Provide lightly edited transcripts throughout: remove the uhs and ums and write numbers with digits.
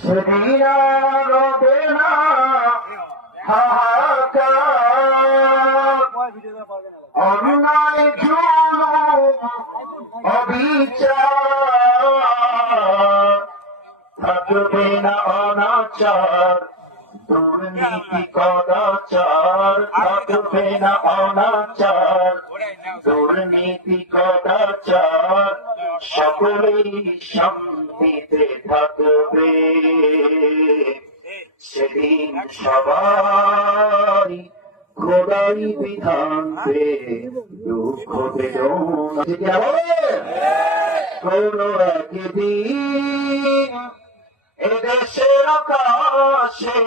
সেদিন আর হবে না হাহাকার, অন্যায় জুলুম অবিচার, থাকবে না অনাচার দুর্নীতি কদাচার, থাকবে না অনাচার দুর্নীতি কদাচার, সকলেই শান্তিতে থাকবে। সেদিন সবাই খোদাই বিধান পে দুঃখ বেদনা কোন একদিন এদেশের আকাশে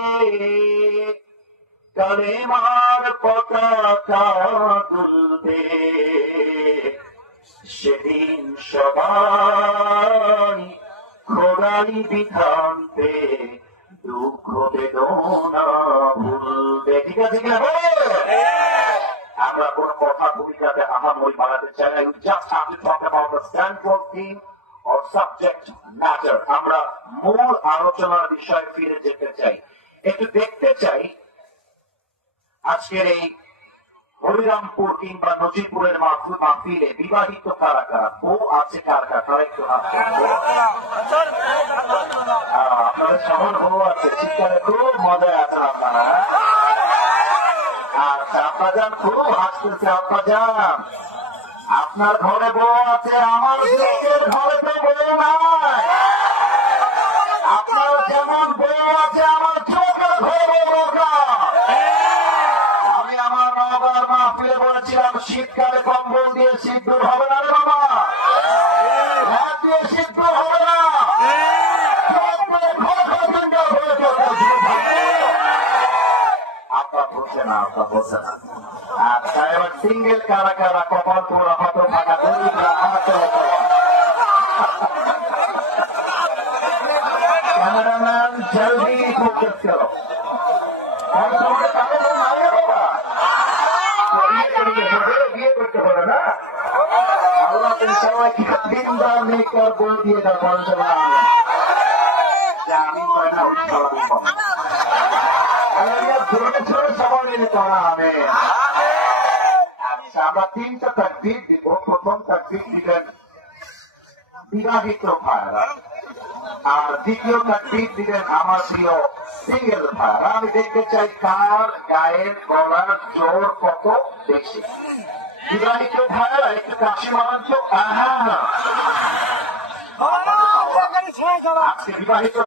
কালেমার পতাকা তুলবে। সেদিন সবাই খোদাই বিধান পে দুঃখ বেদনা ভুলবে। ঠিক আছে কিনা বলে? আমরা কোন কথা ভূমিকাতে আহামরি বাড়াতে চাই না। Just have to talk about the central theme or subject matter. আমরা মূল আলোচনার বিষয়ে ফিরে যেতে চাই, একটু দেখতে চাই আজকের এই হরিরামপুর কিংবা নজিরপুরের মাহফিলে বিবাহিত কারা কারা, বউ আছে কার কার, তারা একটু আপনাদের সমান বউ আছে, শীতকালে খুব মজায় আছেন আপনারা। আচ্ছা, আব্বাজান খুব হাসতেছে। আব্বাজান আপনার ঘরে বউ আছে, আমার ঘরে তো বউ নাই। আপনার যেমন বউ আছে, আমার চোখের ঘরে বউ নাই। আমি আমার বাবার মাহফিলে বলেছিলাম শীতকালে কম্বল দিয়ে শীত দূর হবে না রে বাবা, রাত দিয়ে শীত দূর হবে না। আপনার বলছে না, আপনার বলছে না। আচ্ছা, এবার সিঙ্গেল কারা কারা কপাল তোমরা হত ফাঁকা ক্যামেরাম্যান জলদি ফোকাস করো। বিয়ে করতে পারে না আল্লাহ, তুমি সবাইকে দিনদার নেকর বলে দিয়ে দাও। আমি কয় না ছোট ছোট সবাই মিলে করা হবে। আমরা তিনটা তাকবীর দিব। প্রথম তাকবীর দিবেন বিবাহিত ভাইরা, আর দ্বিতীয় তাকবীর দিবেন আমার প্রিয় সিঙ্গেল ভাইরা। আমি দেখতে চাই কার গায়ের গলার জোর কত বেশি। বিবাহিত ভাইরা একটু কাশি মানান তো। বিবাহিত